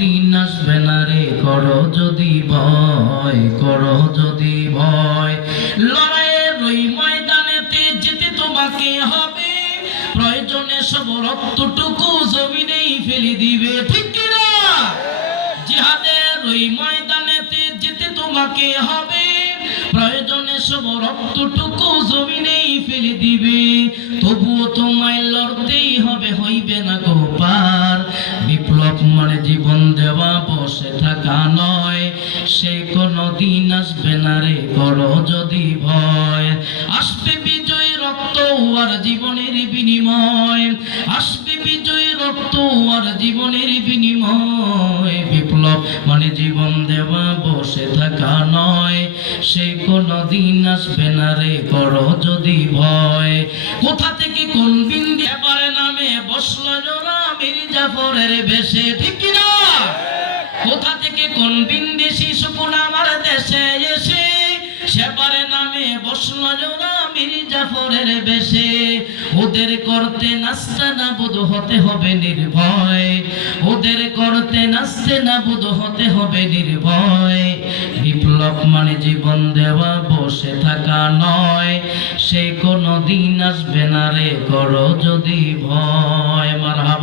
দিন আসবে না রে, করো যদি ভয়, করো যদি ভয়। লড়াইয়ের ওই ময়দানেতে যেতে তোমাকে হবে, প্রয়োজনে সব রক্তটুকু জমিনেই ফেলে দিবে, ঠিক কিনা? জিহাদের ওই ময়দানেতে যেতে তোমাকে হবে, প্রয়োজনে সব রক্তটুকু জমিনেই ফেলে দিবে, তবুও তোমায় লড়তেই হবে, হইবে না গো পার। বিপ্লব মানে জীবন দেওয়া, বসে থাকা নয়, সে কোনো দিন আসবে না রে, করো যদি ভয়। আসবে বিজয় রক্ত আর জীবনের বিনিময়, আসবে বিজয় রক্ত আর জীবনের বিনিময়। বিপ্লব মানে জীবন দেওয়া, বসে থাকা নয়, সে কোনো দিন আসবে না রে, করো যদি ভয়। কোথা থেকে কোন বিন্দু এবারে নামে বসলো জোড়া মীর জাফরের বেশে, ঠিক কিনা? কোথা থেকে কোন বিন্দেশি সুকুন আমার দেশে এসে সেবারে নামে বসলো জোড়া মীর জাফরের বেশে। ওদের করতে নাচতে না বুধ হতে হবে নির্ভয়, ওদের করতে নাচতে না বুধ হতে হবে নির্ভয়। বিপ্লব মানে জীবন দেওয়া, বসে থাকা নয়, সে কোনো দিন আসবে না রে, করো যদি ভয়। মারহাবা।